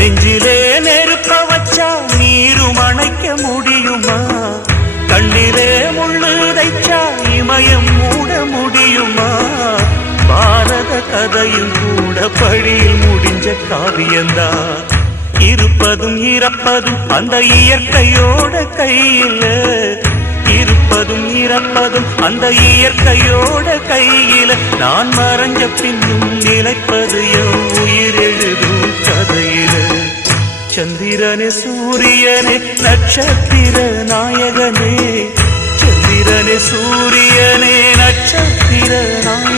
நெஞ்சிலே நெருப்ப வச்சா நீரும் அணைக்க முடியுமா? கண்ணிலே முள்ளு தைச்சா இமயம் மூட முடியுமா? பாரத கதையும் கூட படியில் முடிஞ்ச காவியந்தான். இருப்பதும் இறப்பதும் அந்த இயற்கையோட கையில, இருப்பதும் இறப்பதும் அந்த இயற்கையோட கையில. நான் மறைஞ்ச பின்னும் நிலைப்பது என் உயிர் எழுதும் கதையில. சந்திரனே சூரியனே நட்சத்திர நாயகனே, சந்திரனே சூரியனே நட்சத்திர நாயகனே.